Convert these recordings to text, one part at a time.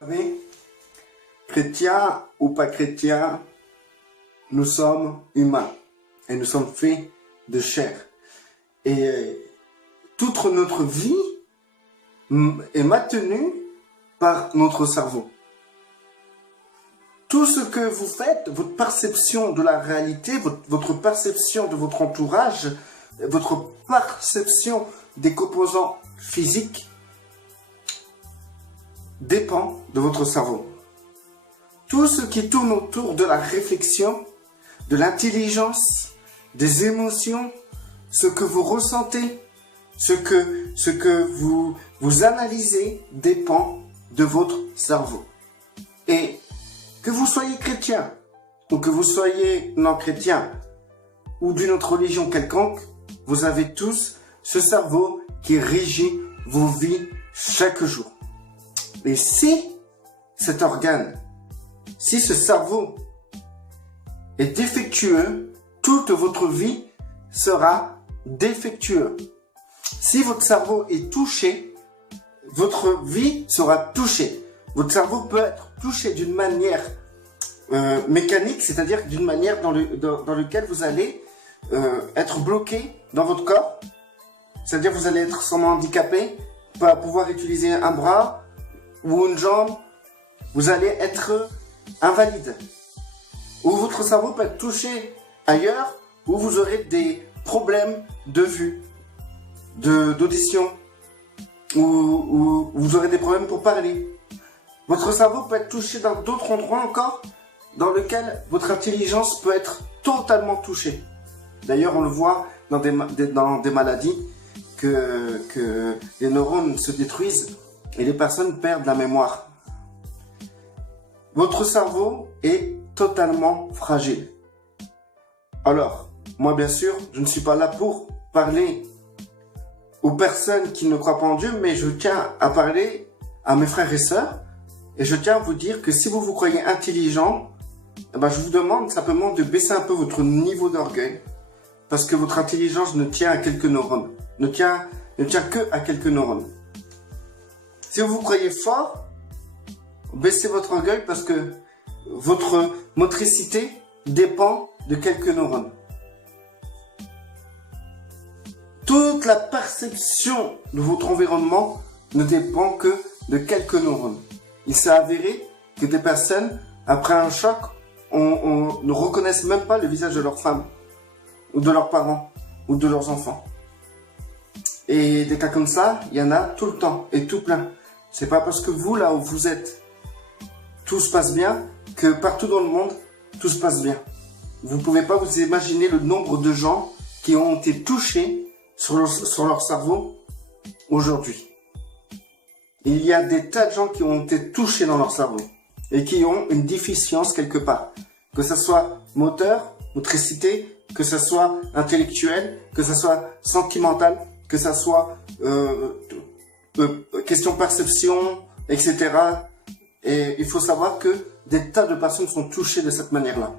Vous savez, chrétiens ou pas chrétiens, nous sommes humains et nous sommes faits de chair. Et toute notre vie est maintenue par notre cerveau. Tout ce que vous faites, votre perception de la réalité, votre perception de votre entourage, votre perception des composants physiques dépend de votre cerveau. Tout ce qui tourne autour de la réflexion, de l'intelligence, des émotions, ce que vous ressentez, ce que vous analysez dépend de votre cerveau. Et que vous soyez chrétien ou que vous soyez non chrétien ou d'une autre religion quelconque, vous avez tous ce cerveau qui régit vos vies chaque jour. Et si cet organe, si ce cerveau est défectueux, toute votre vie sera défectueuse. Si votre cerveau est touché, votre vie sera touchée. Votre cerveau peut être touché d'une manière mécanique, c'est-à-dire d'une manière dans laquelle vous allez être bloqué dans votre corps. C'est-à-dire vous allez être sûrement handicapé, pas pouvoir utiliser un bras ou une jambe. Vous allez être invalide. Ou votre cerveau peut être touché ailleurs, où vous aurez des problèmes de vue, d'audition, ou vous aurez des problèmes pour parler. Votre cerveau peut être touché dans d'autres endroits encore, dans lesquels votre intelligence peut être totalement touchée. D'ailleurs, on le voit dans des maladies que les neurones se détruisent et les personnes perdent la mémoire. Votre cerveau est totalement fragile. Alors, moi bien sûr, je ne suis pas là pour parler aux personnes qui ne croient pas en Dieu, mais je tiens à parler à mes frères et sœurs, et je tiens à vous dire que si vous vous croyez intelligent, je vous demande simplement de baisser un peu votre niveau d'orgueil, parce que votre intelligence ne tient à quelques neurones, ne tient que à quelques neurones. Si vous vous croyez fort, baissez votre orgueil parce que votre motricité dépend de quelques neurones. Toute la perception de votre environnement ne dépend que de quelques neurones. Il s'est avéré que des personnes, après un choc, ne reconnaissent même pas le visage de leur femme, ou de leurs parents, ou de leurs enfants. Et des cas comme ça, il y en a tout le temps, et tout plein. C'est pas parce que vous, là où vous êtes, tout se passe bien, que partout dans le monde, tout se passe bien. Vous ne pouvez pas vous imaginer le nombre de gens qui ont été touchés sur leur cerveau aujourd'hui. Il y a des tas de gens qui ont été touchés dans leur cerveau et qui ont une déficience quelque part. Que ce soit moteur, motricité, que ce soit intellectuel, que ce soit sentimental, que ce soit question perception, etc. Et il faut savoir que des tas de personnes sont touchées de cette manière-là.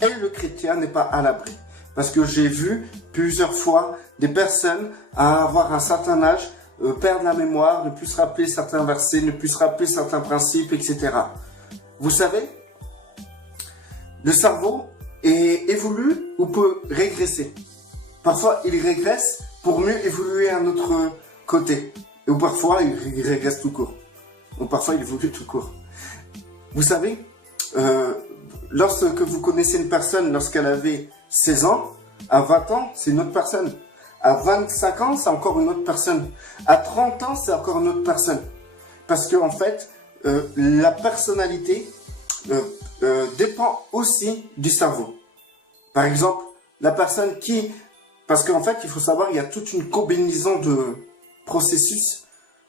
Et le chrétien n'est pas à l'abri. Parce que j'ai vu plusieurs fois des personnes à avoir un certain âge perdre la mémoire, ne plus se rappeler certains versets, ne plus se rappeler certains principes, etc. Vous savez, le cerveau évolue ou peut régresser. Parfois, il régresse pour mieux évoluer à notre côté. Ou parfois, il régresse tout court. Ou parfois, il évolue tout court. Vous savez, lorsque vous connaissez une personne, lorsqu'elle avait 16 ans, à 20 ans, c'est une autre personne. À 25 ans, c'est encore une autre personne. À 30 ans, c'est encore une autre personne. Parce que en fait, la personnalité dépend aussi du cerveau. Par exemple, la personne qui... Parce qu'en fait, il faut savoir, il y a toute une combinaison de processus,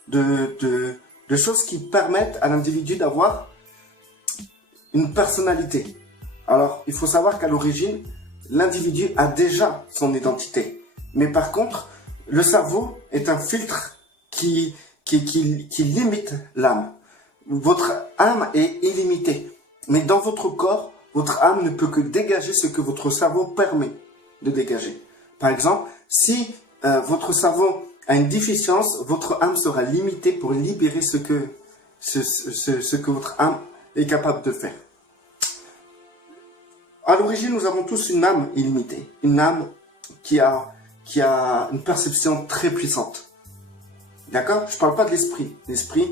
de choses qui permettent à l'individu d'avoir une personnalité. Alors, il faut savoir qu'à l'origine, l'individu a déjà son identité. Mais par contre, le cerveau est un filtre qui limite l'âme. Votre âme est illimitée. Mais dans votre corps, votre âme ne peut que dégager ce que votre cerveau permet de dégager. Par exemple, si votre cerveau a une déficience, votre âme sera limitée pour libérer ce ce que votre âme est capable de faire. À l'origine, nous avons tous une âme illimitée, une âme qui a une perception très puissante. D'accord? Je ne parle pas de l'esprit. L'esprit,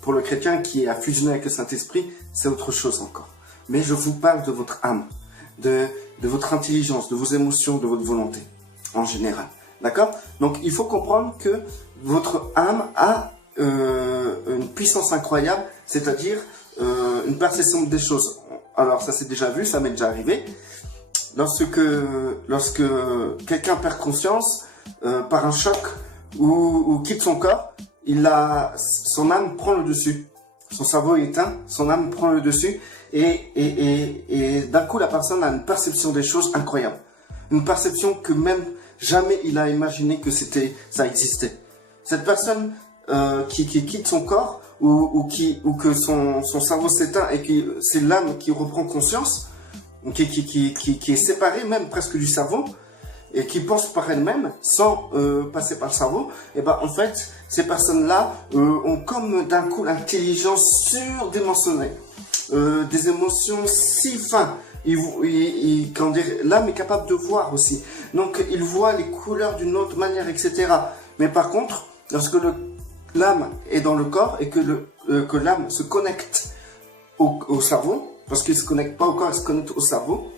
pour le chrétien qui a fusionné avec le Saint-Esprit, c'est autre chose encore. Mais je vous parle de votre âme, de votre intelligence, de vos émotions, de votre volonté, en général. D'accord? Donc, il faut comprendre que votre âme a une puissance incroyable, c'est-à-dire une perception des choses. Alors, ça c'est déjà vu, ça m'est déjà arrivé. Lorsque quelqu'un perd conscience par un choc ou quitte son corps, son âme prend le dessus. Son cerveau est éteint, son âme prend le dessus et d'un coup la personne a une perception des choses incroyable. Une perception que même jamais il a imaginé que ça existait. Cette personne qui quitte son corps ou que son cerveau s'éteint et que c'est l'âme qui reprend conscience, qui est séparée même presque du cerveau et qui pense par elle-même sans passer par le cerveau, et ben en fait ces personnes-là ont comme d'un coup l'intelligence surdimensionnée, des émotions si fines. L'âme est capable de voir aussi, donc il voit les couleurs d'une autre manière, etc. Mais par contre, lorsque l'âme est dans le corps et que l'âme se connecte au cerveau, parce qu'il ne se connecte pas au corps, il se connecte au cerveau,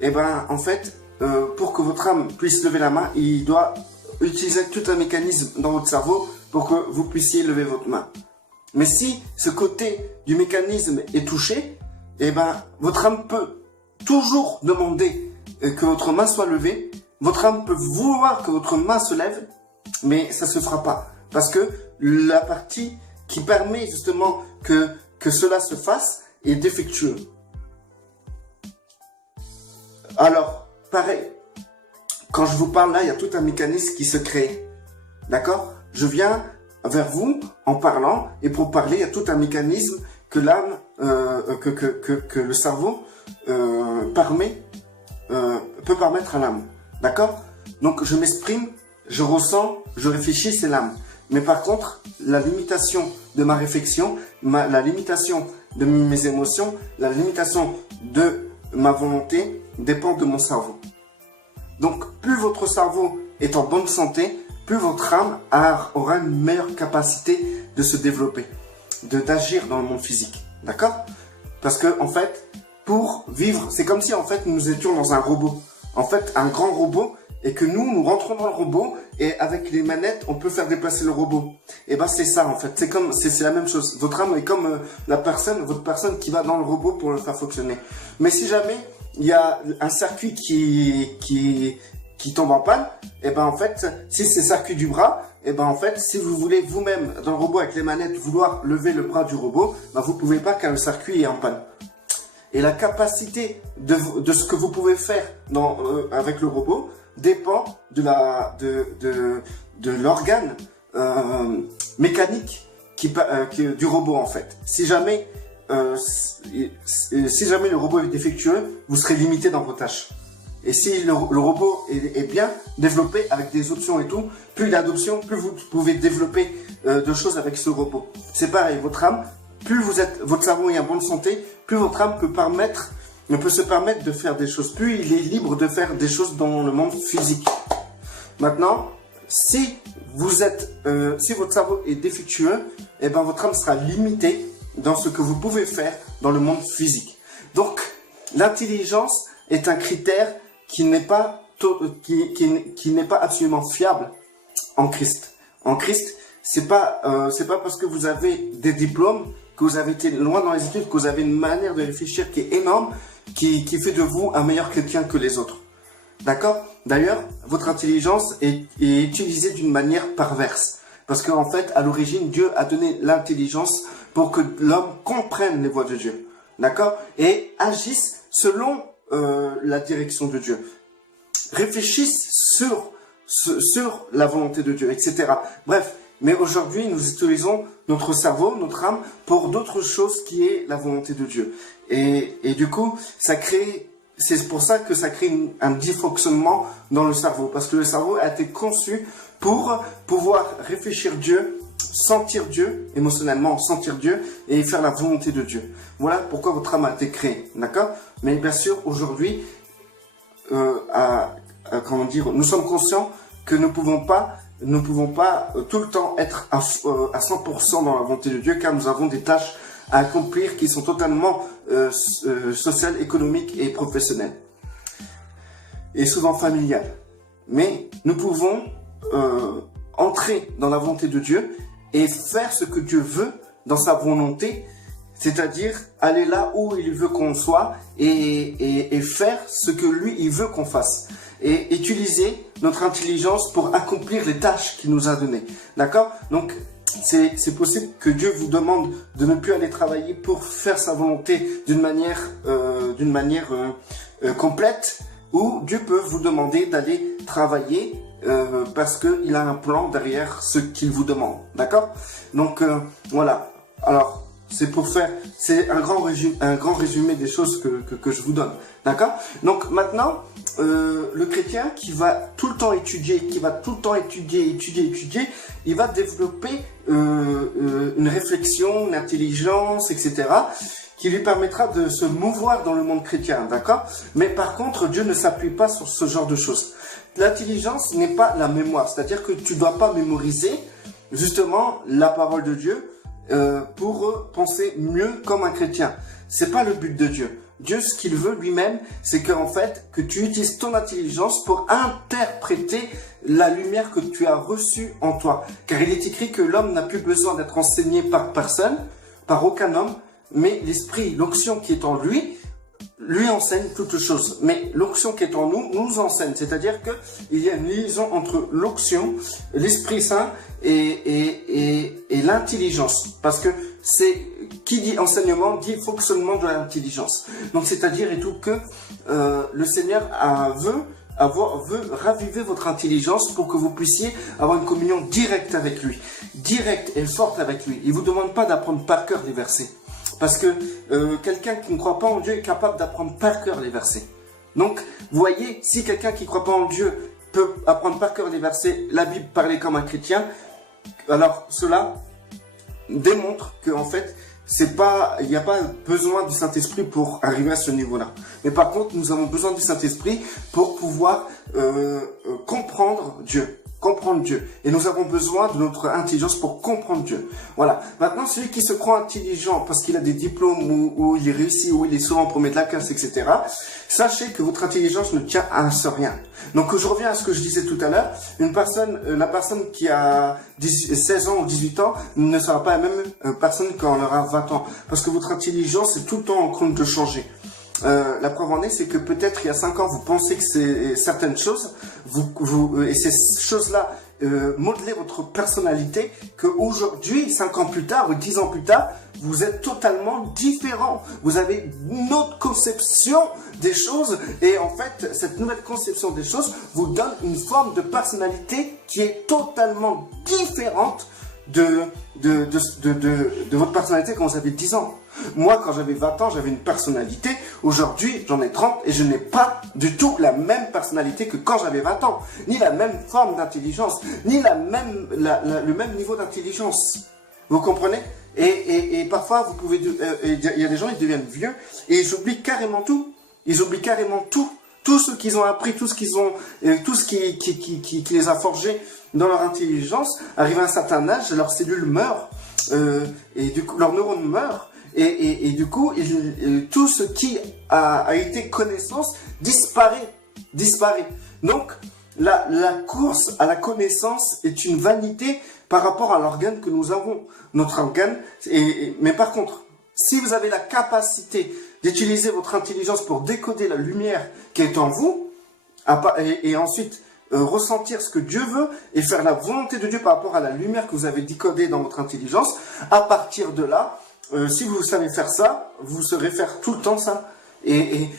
et ben en fait, pour que votre âme puisse lever la main, il doit utiliser tout un mécanisme dans votre cerveau pour que vous puissiez lever votre main. Mais si ce côté du mécanisme est touché, et ben votre âme peut toujours demander que votre main soit levée, votre âme peut vouloir que votre main se lève, mais ça ne se fera pas. Parce que la partie qui permet justement que cela se fasse est défectueuse. Alors, pareil, quand je vous parle là, il y a tout un mécanisme qui se crée. D'accord? Je viens vers vous en parlant, et pour parler, il y a tout un mécanisme que l'âme, que le cerveau peut permettre à l'âme. D'accord? Donc, je m'exprime, je ressens, je réfléchis, c'est l'âme. Mais par contre, la limitation de ma réflexion, la limitation de mes émotions, la limitation de ma volonté dépend de mon cerveau. Donc, plus votre cerveau est en bonne santé, plus votre âme aura une meilleure capacité de se développer, d'agir dans le monde physique. D'accord? Parce que, en fait, pour vivre, c'est comme si, en fait, nous étions dans un robot. En fait, un grand robot, et que nous rentrons dans le robot, et avec les manettes, on peut faire déplacer le robot. Et ben, c'est ça, en fait. C'est la même chose. Votre âme est comme votre personne qui va dans le robot pour le faire fonctionner. Mais si jamais il y a un circuit qui tombe en panne, et ben, en fait, si c'est le circuit du bras, et ben, en fait, si vous voulez vous-même, dans le robot avec les manettes, vouloir lever le bras du robot, ben, vous pouvez pas car le circuit est en panne. Et la capacité de ce que vous pouvez faire avec le robot dépend de l'organe mécanique du robot, en fait. Si jamais le robot est défectueux, vous serez limité dans vos tâches. Et si le robot est bien développé avec des options et tout, plus il a d'options, plus vous pouvez développer de choses avec ce robot. C'est pareil, votre âme, plus votre cerveau est en bonne santé, plus votre âme peut se permettre de faire des choses. Plus il est libre de faire des choses dans le monde physique. Maintenant, si votre cerveau est défectueux, eh ben votre âme sera limitée dans ce que vous pouvez faire dans le monde physique. Donc, l'intelligence est un critère qui n'est pas absolument fiable en Christ. En Christ, c'est pas parce que vous avez des diplômes, que vous avez été loin dans les études, que vous avez une manière de réfléchir qui est énorme, qui fait de vous un meilleur chrétien que les autres. D'accord? D'ailleurs, votre intelligence est utilisée d'une manière perverse. Parce qu'en fait, à l'origine, Dieu a donné l'intelligence pour que l'homme comprenne les voies de Dieu. D'accord? Et agisse selon la direction de Dieu. Réfléchisse sur la volonté de Dieu, etc. Bref, mais aujourd'hui, nous utilisons notre cerveau, notre âme, pour d'autres choses qui est la volonté de Dieu. Et du coup, c'est pour ça que ça crée un dysfonctionnement dans le cerveau. Parce que le cerveau a été conçu pour pouvoir réfléchir Dieu sentir Dieu, émotionnellement sentir Dieu et faire la volonté de Dieu. Voilà pourquoi votre âme a été créée, d'accord? Mais bien sûr, aujourd'hui, comment dire, nous sommes conscients que nous ne pouvons pas tout le temps être à 100% dans la volonté de Dieu, car nous avons des tâches à accomplir qui sont totalement sociales, économiques et professionnelles, et souvent familiales. Mais nous pouvons entrer dans la volonté de Dieu et faire ce que Dieu veut dans sa volonté, c'est-à-dire aller là où il veut qu'on soit et faire ce que lui, il veut qu'on fasse. Et utiliser notre intelligence pour accomplir les tâches qu'il nous a données. D'accord? Donc, c'est possible que Dieu vous demande de ne plus aller travailler pour faire sa volonté d'une manière complète, ou Dieu peut vous demander d'aller travailler parce qu'il a un plan derrière ce qu'il vous demande. D'accord? Donc, voilà. Alors, c'est un grand résumé des choses que je vous donne. D'accord? Donc maintenant, le chrétien qui va tout le temps étudier, il va développer une réflexion, une intelligence, etc., qui lui permettra de se mouvoir dans le monde chrétien, d'accord? Mais par contre, Dieu ne s'appuie pas sur ce genre de choses. L'intelligence n'est pas la mémoire, c'est-à-dire que tu ne dois pas mémoriser justement la parole de Dieu pour penser mieux comme un chrétien. C'est pas le but de Dieu. Dieu, ce qu'il veut lui-même, c'est qu'en fait, que tu utilises ton intelligence pour interpréter la lumière que tu as reçue en toi. Car il est écrit que l'homme n'a plus besoin d'être enseigné par personne, par aucun homme, mais l'esprit, l'onction qui est en lui, lui enseigne toutes choses. Mais l'onction qui est en nous, nous enseigne. C'est-à-dire qu'il y a une liaison entre l'onction, l'Esprit Saint et l'intelligence. Parce que qui dit enseignement dit fonctionnement de l'intelligence. Donc c'est-à-dire et tout que le Seigneur veut raviver votre intelligence pour que vous puissiez avoir une communion directe avec lui. Directe et forte avec lui. Il ne vous demande pas d'apprendre par cœur les versets. Parce que quelqu'un qui ne croit pas en Dieu est capable d'apprendre par cœur les versets. Donc, vous voyez, si quelqu'un qui ne croit pas en Dieu peut apprendre par cœur les versets, la Bible parler comme un chrétien, alors cela démontre qu'en fait, il n'y a pas besoin du Saint-Esprit pour arriver à ce niveau-là. Mais par contre, nous avons besoin du Saint-Esprit pour pouvoir comprendre Dieu. Et nous avons besoin de notre intelligence pour comprendre Dieu. Voilà. Maintenant, celui qui se croit intelligent parce qu'il a des diplômes ou il réussit, ou il est souvent premier de la classe, etc. Sachez que votre intelligence ne tient à rien. Donc, je reviens à ce que je disais tout à l'heure. La personne qui a 16 ans ou 18 ans ne sera pas la même personne quand elle aura 20 ans. Parce que votre intelligence est tout le temps en train de changer. La preuve en est, c'est que peut-être il y a 5 ans, vous pensez que c'est certaines choses, et ces choses-là modelaient votre personnalité, qu'aujourd'hui, 5 ans plus tard ou 10 ans plus tard, vous êtes totalement différent. Vous avez une autre conception des choses, et en fait, cette nouvelle conception des choses vous donne une forme de personnalité qui est totalement différente de votre personnalité quand vous avez 10 ans. Moi, quand j'avais 20 ans, j'avais une personnalité. Aujourd'hui, j'en ai 30 et je n'ai pas du tout la même personnalité que quand j'avais 20 ans. Ni la même forme d'intelligence, ni le même niveau d'intelligence. Vous comprenez? Et parfois, vous pouvez... Il y a des gens, ils deviennent vieux et ils oublient carrément tout. Ils oublient carrément tout. Tout ce qu'ils ont appris, tout ce qui les a forgés dans leur intelligence, arrive à un certain âge, leurs cellules meurent, et du coup, leurs neurones meurent, et du coup, tout ce qui a été connaissance disparaît. Donc, la course à la connaissance est une vanité par rapport à l'organe que nous avons. Notre organe, mais par contre, si vous avez la capacité d'utiliser votre intelligence pour décoder la lumière qui est en vous, et ensuite ressentir ce que Dieu veut et faire la volonté de Dieu par rapport à la lumière que vous avez décodée dans votre intelligence, à partir de là, si vous savez faire ça, vous saurez faire tout le temps ça. Et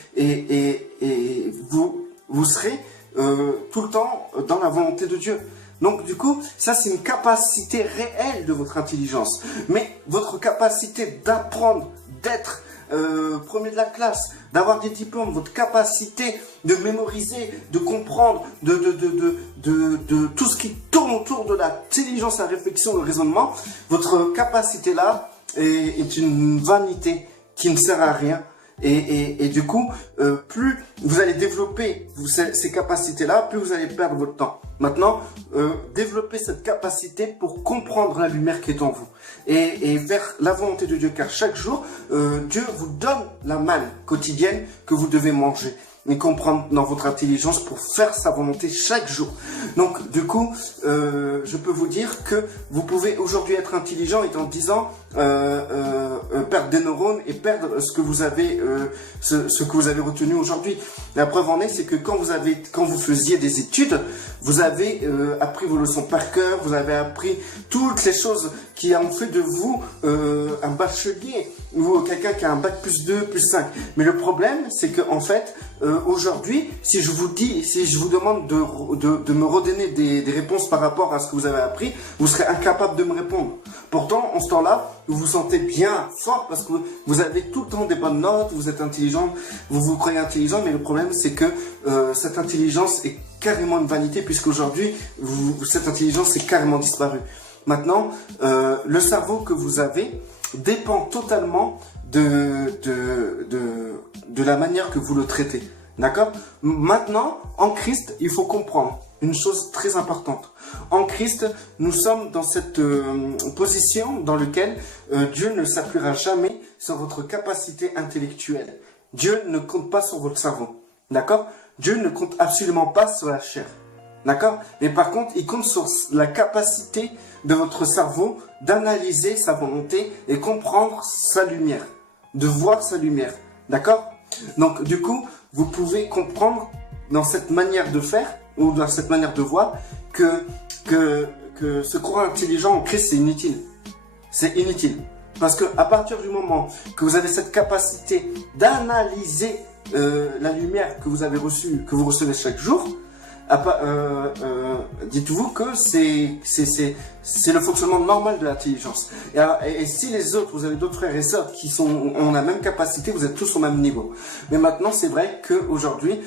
vous serez tout le temps dans la volonté de Dieu. Donc du coup, ça c'est une capacité réelle de votre intelligence. Mais votre capacité d'apprendre, d'être premier de la classe, d'avoir des diplômes, votre capacité de mémoriser, de comprendre, de tout ce qui tourne autour de l'intelligence, la réflexion, le raisonnement, votre capacité là est une vanité qui ne sert à rien. Et du coup, plus vous allez développer ces capacités-là, plus vous allez perdre votre temps. Maintenant, développez cette capacité pour comprendre la lumière qui est en vous et faire la volonté de Dieu, car chaque jour, Dieu vous donne la manne quotidienne que vous devez manger et comprendre dans votre intelligence pour faire sa volonté chaque jour. Donc, du coup, je peux vous dire que vous pouvez aujourd'hui être intelligent et en 10 ans perdre des neurones et perdre ce que vous avez retenu aujourd'hui. La preuve en est, c'est que quand vous faisiez des études, vous avez appris vos leçons par cœur, vous avez appris toutes les choses qui ont fait de vous un bachelier ou quelqu'un qui a un bac plus 2, plus 5. Mais le problème, c'est que en fait, aujourd'hui, si je vous demande de me redonner des réponses par rapport à ce que vous avez appris, vous serez incapable de me répondre. Pourtant, en ce temps-là, vous vous sentez bien fort parce que vous avez tout le temps des bonnes notes, vous êtes intelligent, vous vous croyez intelligent, mais le problème, c'est que cette intelligence est carrément une vanité puisqu'aujourd'hui, cette intelligence est carrément disparue. Maintenant, le cerveau que vous avez dépend totalement de la manière que vous le traitez. D'accord? Maintenant, en Christ, il faut comprendre une chose très importante. En Christ, nous sommes dans cette position dans laquelle Dieu ne s'appuiera jamais sur votre capacité intellectuelle. Dieu ne compte pas sur votre cerveau. D'accord? Dieu ne compte absolument pas sur la chair. D'accord? Mais par contre, il compte sur la capacité de votre cerveau d'analyser sa volonté et comprendre sa lumière, de voir sa lumière. D'accord? Donc, du coup, vous pouvez comprendre dans cette manière de faire ou dans cette manière de voir que ce courant intelligent en Christ, c'est inutile. C'est inutile. Parce que à partir du moment que vous avez cette capacité d'analyser la lumière que vous avez reçue, que vous recevez chaque jour, dites-vous que c'est le fonctionnement normal de l'intelligence. Et si les autres, vous avez d'autres frères et sœurs qui ont la même capacité, vous êtes tous au même niveau. Mais maintenant, c'est vrai qu'aujourd'hui,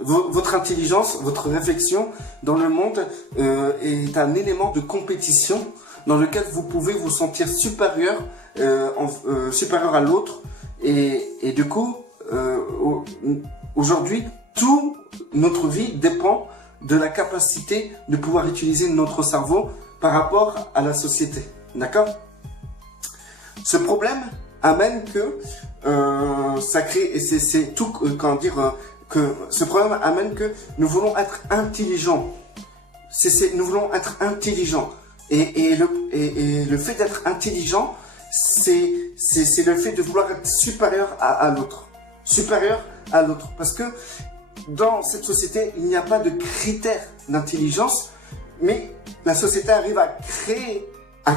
votre intelligence, votre réflexion dans le monde est un élément de compétition dans lequel vous pouvez vous sentir supérieur, supérieur à l'autre. Et du coup, aujourd'hui, toute notre vie dépend de la capacité de pouvoir utiliser notre cerveau par rapport à la société. D'accord? Ce problème amène que ça crée, et c'est tout, comment dire, que ce problème amène que nous voulons être intelligents. Nous voulons être intelligents. Et le fait d'être intelligent, c'est le fait de vouloir être supérieur à l'autre. Supérieur à l'autre. Parce que dans cette société, il n'y a pas de critères d'intelligence, mais la société arrive à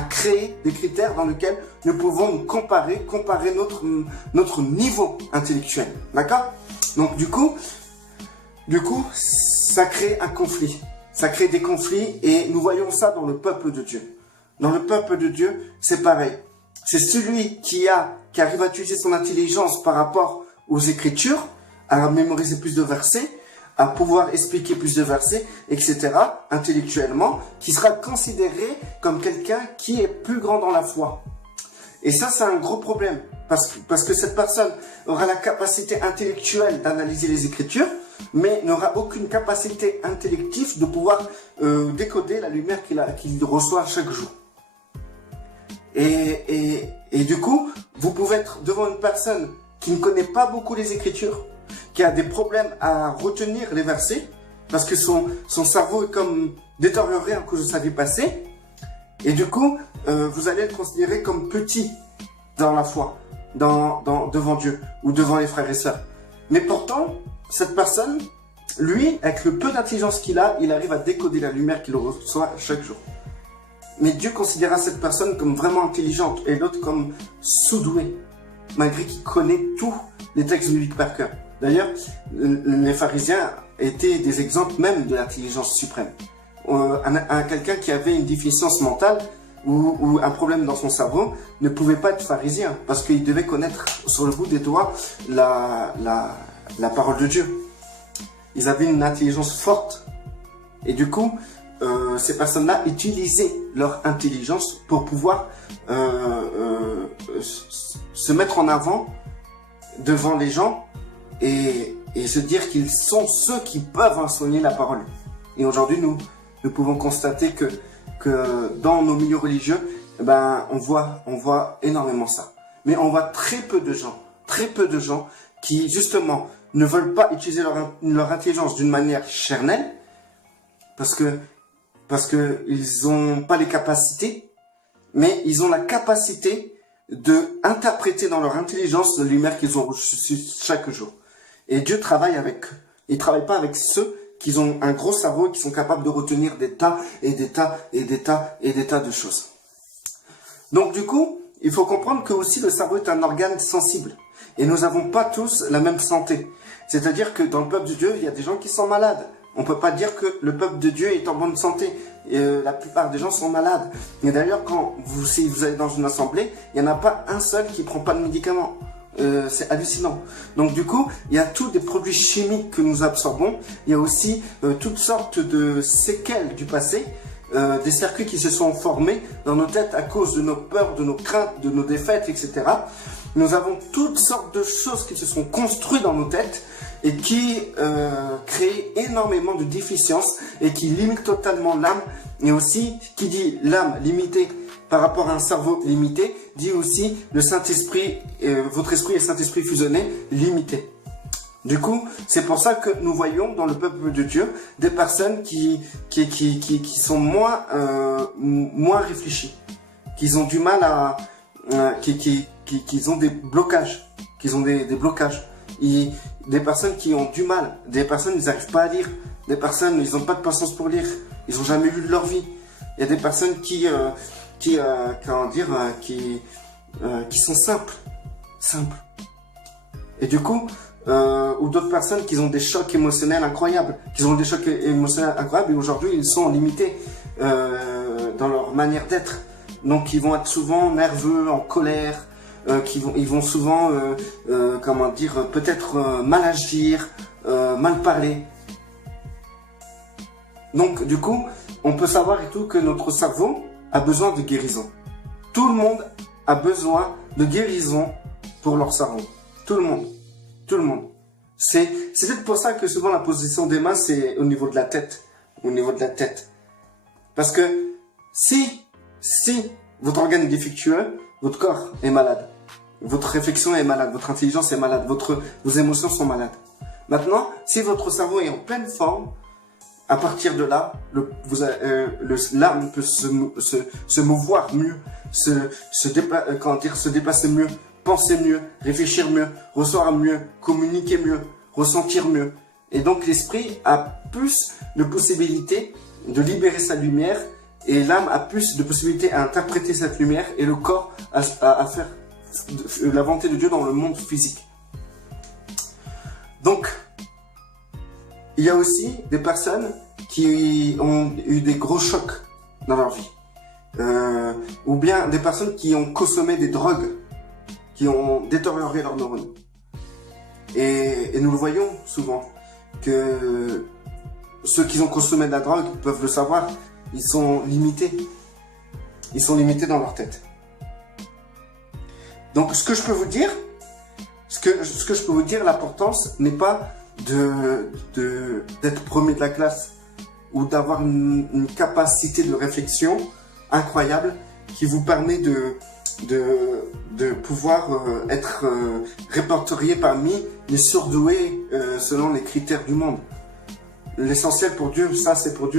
créer des critères dans lesquels nous pouvons comparer notre niveau intellectuel. D'accord? Donc du coup, ça crée un conflit. Ça crée des conflits et nous voyons ça dans le peuple de Dieu. Dans le peuple de Dieu, c'est pareil. C'est celui qui arrive à utiliser son intelligence par rapport aux Écritures, à mémoriser plus de versets, à pouvoir expliquer plus de versets, etc., intellectuellement, qui sera considéré comme quelqu'un qui est plus grand dans la foi. Et ça, c'est un gros problème, parce que cette personne aura la capacité intellectuelle d'analyser les Écritures, mais n'aura aucune capacité intellective de pouvoir décoder la lumière qu'il reçoit chaque jour. Et du coup, vous pouvez être devant une personne qui ne connaît pas beaucoup les Écritures, qui a des problèmes à retenir les versets, parce que son cerveau est comme détérioré à cause de sa vie passée, et du coup, vous allez le considérer comme petit dans la foi, devant Dieu, ou devant les frères et sœurs. Mais pourtant, cette personne, lui, avec le peu d'intelligence qu'il a, il arrive à décoder la lumière qu'il reçoit chaque jour. Mais Dieu considéra cette personne comme vraiment intelligente, et l'autre comme sous-doué, malgré qu'il connaît tous les textes bibliques par cœur. D'ailleurs, les pharisiens étaient des exemples même de l'intelligence suprême. Quelqu'un qui avait une déficience mentale ou un problème dans son cerveau ne pouvait pas être pharisien parce qu'il devait connaître sur le bout des doigts la parole de Dieu. Ils avaient une intelligence forte et du coup, ces personnes-là utilisaient leur intelligence pour pouvoir se mettre en avant devant les gens et se dire qu'ils sont ceux qui peuvent enseigner la parole. Et aujourd'hui, nous pouvons constater que dans nos milieux religieux, on voit énormément ça. Mais on voit très peu de gens qui justement ne veulent pas utiliser leur intelligence d'une manière charnelle parce que ils ont pas les capacités, mais ils ont la capacité de interpréter dans leur intelligence la lumière qu'ils ont reçue chaque jour. Et Dieu travaille avec eux. Il travaille pas avec ceux qui ont un gros cerveau et qui sont capables de retenir des tas et des tas et des tas et des tas de choses. Donc du coup, il faut comprendre que aussi le cerveau est un organe sensible. Et nous n'avons pas tous la même santé. C'est-à-dire que dans le peuple de Dieu, il y a des gens qui sont malades. On peut pas dire que le peuple de Dieu est en bonne santé. La plupart des gens sont malades. Et d'ailleurs, si vous allez dans une assemblée, il n'y en a pas un seul qui prend pas de médicaments. C'est hallucinant. Donc du coup, il y a tous des produits chimiques que nous absorbons. Il y a aussi toutes sortes de séquelles du passé, des circuits qui se sont formés dans nos têtes à cause de nos peurs, de nos craintes, de nos défaites, etc. Nous avons toutes sortes de choses qui se sont construites dans nos têtes et qui créent énormément de déficiences et qui limitent totalement l'âme. Et aussi, qui dit l'âme limitée par rapport à un cerveau limité, dit aussi le Saint-Esprit, votre esprit et le Saint-Esprit fusionnés, limité. Du coup, c'est pour ça que nous voyons dans le peuple de Dieu des personnes qui sont moins réfléchies, qui ont du mal à, qui ont des blocages, des personnes qui ont du mal, des personnes ils n'arrivent pas à lire, des personnes ils n'ont pas de patience pour lire, ils n'ont jamais lu de leur vie. Il y a des personnes qui sont simples. Et du coup, ou d'autres personnes qui ont des chocs émotionnels incroyables, et aujourd'hui ils sont limités dans leur manière d'être. Donc ils vont être souvent nerveux, en colère, ils vont souvent, peut-être mal agir, mal parler. Donc du coup, on peut savoir et tout que notre cerveau a besoin de guérison. Tout le monde a besoin de guérison pour leur cerveau. Tout le monde. C'est peut-être pour ça que souvent la position des mains, c'est au niveau de la tête. Parce que si votre organe est défectueux, votre corps est malade. Votre réflexion est malade, votre intelligence est malade, vos émotions sont malades. Maintenant, si votre cerveau est en pleine forme, à partir de là, l'âme peut se mouvoir mieux, se déplacer mieux, penser mieux, réfléchir mieux, recevoir mieux, communiquer mieux, ressentir mieux. Et donc l'esprit a plus de possibilités de libérer sa lumière et l'âme a plus de possibilités à interpréter cette lumière et le corps à faire la volonté de Dieu dans le monde physique. Donc, il y a aussi des personnes qui ont eu des gros chocs dans leur vie. Ou bien des personnes qui ont consommé des drogues, qui ont détérioré leurs neurones. Et nous le voyons souvent, que ceux qui ont consommé de la drogue peuvent le savoir, ils sont limités. Ils sont limités dans leur tête. Donc ce que je peux vous dire, l'importance n'est pas d'être premier de la classe ou d'avoir une capacité de réflexion incroyable qui vous permet de pouvoir être répertorié parmi les surdoués selon les critères du monde. L'essentiel pour Dieu,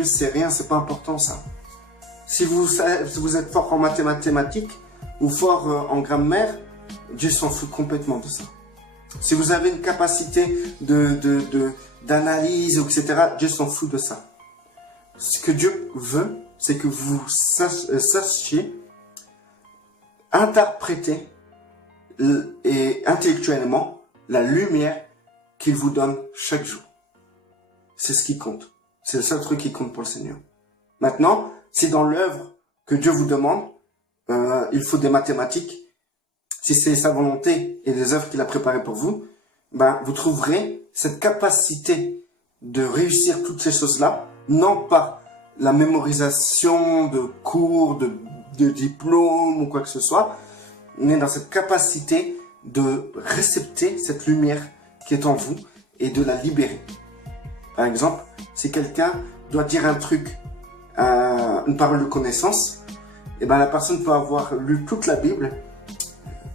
c'est rien, c'est pas important ça. Si vous êtes fort en mathématiques ou fort en grammaire, Dieu s'en fout complètement de ça. Si vous avez une capacité d'analyse, etc., Dieu s'en fout de ça. Ce que Dieu veut, c'est que vous sachiez interpréter et intellectuellement la lumière qu'il vous donne chaque jour. C'est ce qui compte. C'est le seul truc qui compte pour le Seigneur. Maintenant, si dans l'œuvre que Dieu vous demande, il faut des mathématiques. Si c'est sa volonté et les œuvres qu'il a préparées pour vous, ben, vous trouverez cette capacité de réussir toutes ces choses-là, non par la mémorisation de cours, de diplômes ou quoi que ce soit, mais dans cette capacité de récepter cette lumière qui est en vous et de la libérer. Par exemple, si quelqu'un doit dire un truc, une parole de connaissance, et ben la personne peut avoir lu toute la Bible,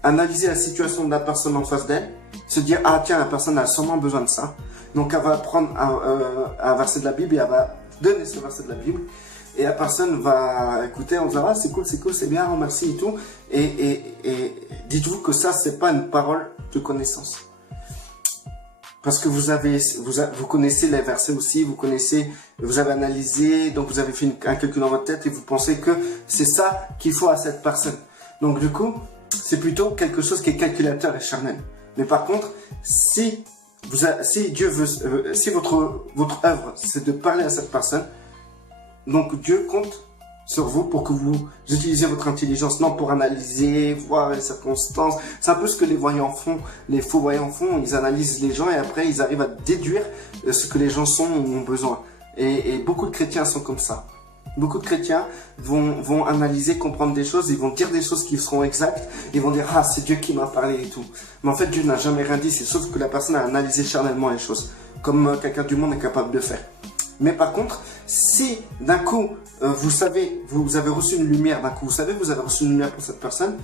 analyser la situation de la personne en face d'elle, se dire « Ah tiens, la personne a sûrement besoin de ça ». Donc elle va prendre un verset de la Bible et elle va donner ce verset de la Bible. Et la personne va écouter, on va dire « Ah c'est cool, c'est bien, oh, merci et tout ». Et dites-vous que ça, c'est pas une parole de connaissance. Parce que vous connaissez les versets aussi, vous avez analysé, donc vous avez fait un calcul dans votre tête et vous pensez que c'est ça qu'il faut à cette personne. Donc du coup, c'est plutôt quelque chose qui est calculateur et charnel. Mais par contre, si Dieu veut, si votre œuvre, c'est de parler à cette personne, donc Dieu compte sur vous pour que vous utilisez votre intelligence, non pour analyser, voir les circonstances. C'est un peu ce que les voyants font, les faux voyants font. Ils analysent les gens et après ils arrivent à déduire ce que les gens sont ou ont besoin. Et beaucoup de chrétiens sont comme ça. Beaucoup de chrétiens vont analyser, comprendre des choses, ils vont dire des choses qui seront exactes, ils vont dire « Ah, c'est Dieu qui m'a parlé et tout ». Mais en fait, Dieu n'a jamais rien dit, c'est sauf que la personne a analysé charnellement les choses, comme quelqu'un du monde est capable de faire. Mais par contre, si d'un coup, vous avez reçu une lumière, d'un coup, vous savez que vous avez reçu une lumière pour cette personne,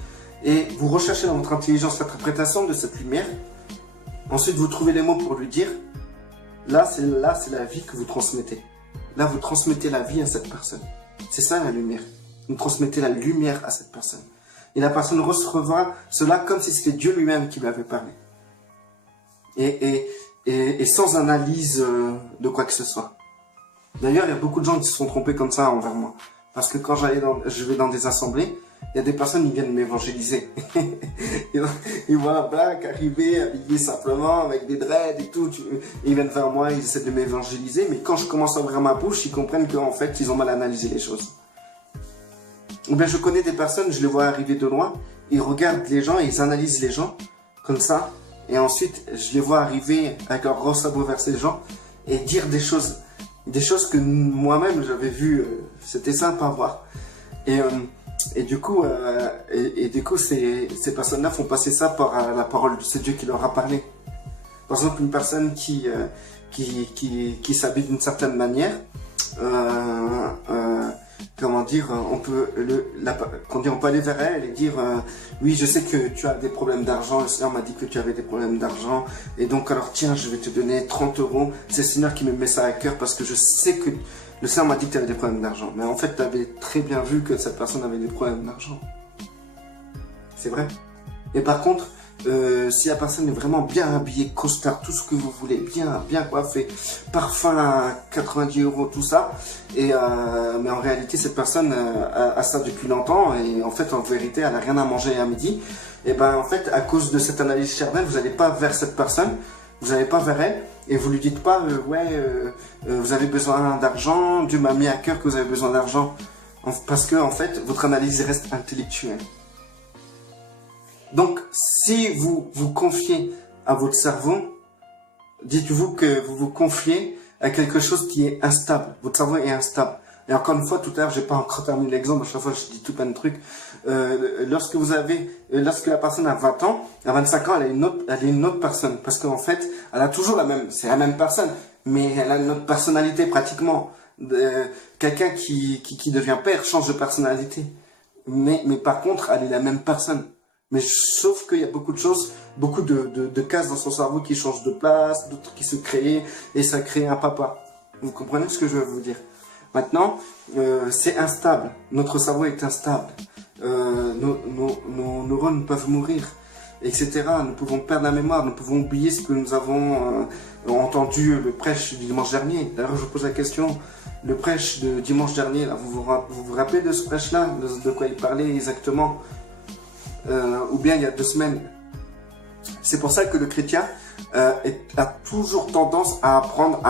et vous recherchez dans votre intelligence l'interprétation de cette lumière, ensuite vous trouvez les mots pour lui dire, là c'est la vie que vous transmettez. Là, vous transmettez la vie à cette personne. C'est ça la lumière. Vous transmettez la lumière à cette personne. Et la personne recevra cela comme si c'était Dieu lui-même qui lui avait parlé. Et sans analyse de quoi que ce soit. D'ailleurs, il y a beaucoup de gens qui se sont trompés comme ça envers moi. Parce que quand je vais dans des assemblées, il y a des personnes qui viennent m'évangéliser. Ils voient un black arriver, habillé simplement, avec des dreads et tout. Ils viennent vers moi, ils essaient de m'évangéliser. Mais quand je commence à ouvrir ma bouche, ils comprennent qu'en fait, ils ont mal analysé les choses. Ou bien je connais des personnes, je les vois arriver de loin. Ils regardent les gens et ils analysent les gens, comme ça. Et ensuite, je les vois arriver avec leur gros sabot vers ces gens et dire des choses que moi-même j'avais vues. C'était simple à voir. Et du coup, ces personnes-là font passer ça par la parole de c'est Dieu qui leur a parlé. Par exemple, une personne qui s'habille d'une certaine manière, comment dire, on peut aller vers elle et dire oui, je sais que tu as des problèmes d'argent, le Seigneur m'a dit que tu avais des problèmes d'argent, et donc alors tiens, je vais te donner 30 €, c'est le Seigneur qui me met ça à cœur parce que je sais que le Seigneur m'a dit que tu avais des problèmes d'argent. Mais en fait, tu avais très bien vu que cette personne avait des problèmes d'argent. C'est vrai. Et par contre, si la personne est vraiment bien habillée, costard, tout ce que vous voulez, bien coiffée, parfum à 90 €, tout ça, mais en réalité, cette personne a ça depuis longtemps, et en fait, en vérité, elle n'a rien à manger à midi, et ben en fait, à cause de cette analyse charnelle, vous n'allez pas vers cette personne, vous n'allez pas vers elle, et vous lui dites pas vous avez besoin d'argent, Dieu m'a mis à cœur que vous avez besoin d'argent, parce que en fait votre analyse reste intellectuelle. Donc si vous vous confiez à votre cerveau, dites-vous que vous vous confiez à quelque chose qui est instable. Votre cerveau est instable. Et encore une fois, tout à l'heure, j'ai pas encore terminé l'exemple, à chaque fois je dis tout plein de trucs. Lorsque la personne a 20 ans, à 25 ans, elle est une autre personne. Parce qu'en fait, elle a toujours c'est la même personne, mais elle a une autre personnalité pratiquement. Quelqu'un qui devient père change de personnalité. Mais par contre, elle est la même personne. Mais sauf qu'il y a beaucoup de choses, beaucoup de cases dans son cerveau qui changent de place, d'autres qui se créent, et ça crée un papa. Vous comprenez ce que je veux vous dire? Maintenant, c'est instable. Notre cerveau est instable. Nos neurones peuvent mourir, etc. Nous pouvons perdre la mémoire. Nous pouvons oublier ce que nous avons entendu le prêche du dimanche dernier. D'ailleurs, je vous pose la question. Le prêche de dimanche dernier, là, vous vous rappelez de ce prêche-là, de quoi il parlait exactement, ou bien il y a 2 semaines. C'est pour ça que le chrétien a toujours tendance à apprendre,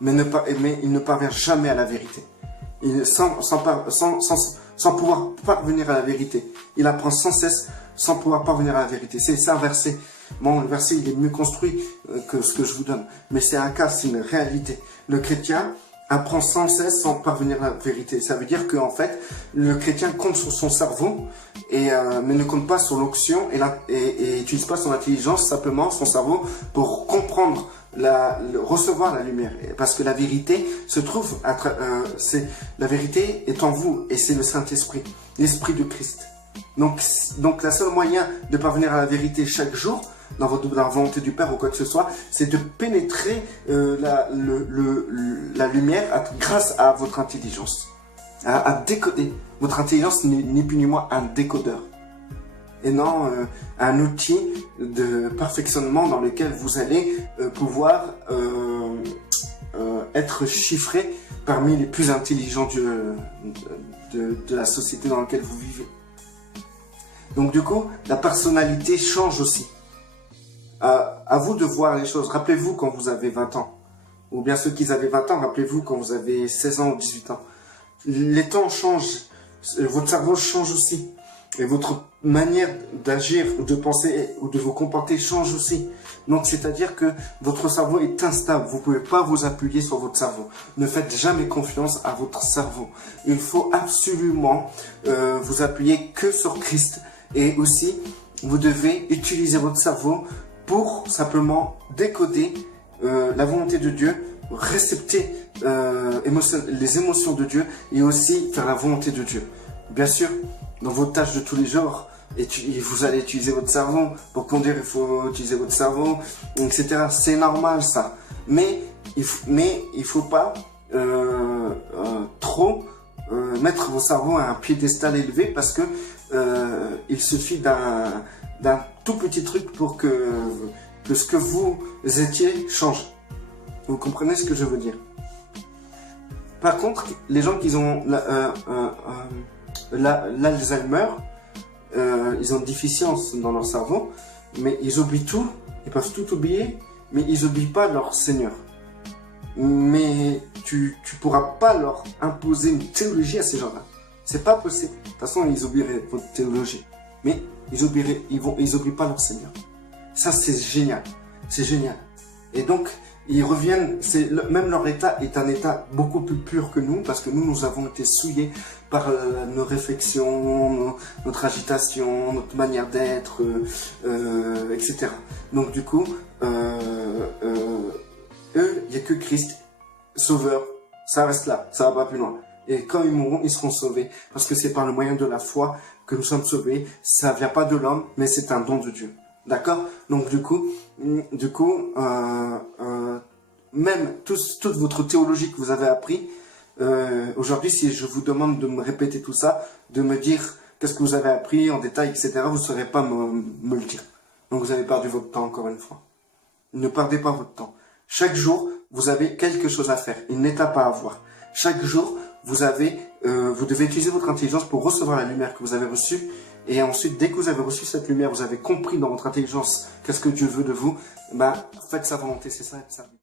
mais il ne parvient jamais à la vérité. sans pouvoir parvenir à la vérité. Il apprend sans cesse sans pouvoir parvenir à la vérité. C'est ça un verset. Bon, le verset, il est mieux construit que ce que je vous donne. Mais c'est un cas, c'est une réalité. Le chrétien apprend sans cesse sans parvenir à la vérité. Ça veut dire qu'en fait, le chrétien compte sur son cerveau, mais ne compte pas sur l'onction et utilise pas son intelligence, simplement son cerveau, pour comprendre, recevoir la lumière. Parce que la vérité se trouve, la vérité est en vous, et c'est le Saint-Esprit, l'Esprit de Christ. Donc la seule moyen de parvenir à la vérité chaque jour, dans la volonté du Père ou quoi que ce soit, c'est de pénétrer la lumière grâce à votre intelligence, à décoder. Votre intelligence n'est ni plus ni moins un décodeur, et non un outil de perfectionnement dans lequel vous allez pouvoir être chiffré parmi les plus intelligents de la société dans laquelle vous vivez. Donc du coup, la personnalité change aussi. À vous de voir les choses. Rappelez-vous quand vous avez 20 ans. Ou bien ceux qui avaient 20 ans, rappelez-vous quand vous avez 16 ans ou 18 ans. Les temps changent. Votre cerveau change aussi. Et votre manière d'agir, ou de penser, ou de vous comporter change aussi. Donc c'est-à-dire que votre cerveau est instable. Vous ne pouvez pas vous appuyer sur votre cerveau. Ne faites jamais confiance à votre cerveau. Il faut absolument vous appuyer que sur Christ. Et aussi, vous devez utiliser votre cerveau pour simplement décoder la volonté de Dieu, récepter les émotions de Dieu et aussi faire la volonté de Dieu. Bien sûr, dans vos tâches de tous les jours, vous allez utiliser votre cerveau. Pour conduire, il faut utiliser votre cerveau, etc. C'est normal ça. Mais il faut pas trop mettre vos cerveaux à un piédestal élevé, parce que il suffit d'un tout petit truc pour que ce que vous étiez change. Vous comprenez ce que je veux dire? Par contre, les gens qui ont l'Alzheimer, ils ont une déficience dans leur cerveau, mais ils oublient tout, ils peuvent tout oublier, mais ils n'oublient pas leur Seigneur. Mais tu pourras pas leur imposer une théologie à ces gens-là. C'est pas possible. De toute façon, ils oublieraient votre théologie. Mais ils oublient pas leur Seigneur. Ça, c'est génial. C'est génial. Et donc, ils reviennent, même leur état est un état beaucoup plus pur que nous, parce que nous avons été souillés par nos réflexions, notre agitation, notre manière d'être, etc. Donc du coup, eux, il n'y a que Christ, Sauveur, ça reste là, ça va pas plus loin. Et quand ils mourront, ils seront sauvés, parce que c'est par le moyen de la foi que nous sommes sauvés. Ça vient pas de l'homme, mais c'est un don de Dieu. D'accord? Donc du coup, même toute votre théologie que vous avez appris, aujourd'hui, si je vous demande de me répéter tout ça, de me dire qu'est-ce que vous avez appris en détail, etc., vous ne saurez pas me le dire. Donc vous avez perdu votre temps encore une fois. Ne perdez pas votre temps. Chaque jour, vous avez quelque chose à faire, une étape à avoir. Chaque jour, vous devez utiliser votre intelligence pour recevoir la lumière que vous avez reçue. Et ensuite, dès que vous avez reçu cette lumière, vous avez compris dans votre intelligence qu'est-ce que Dieu veut de vous, faites sa volonté, c'est ça, être servi.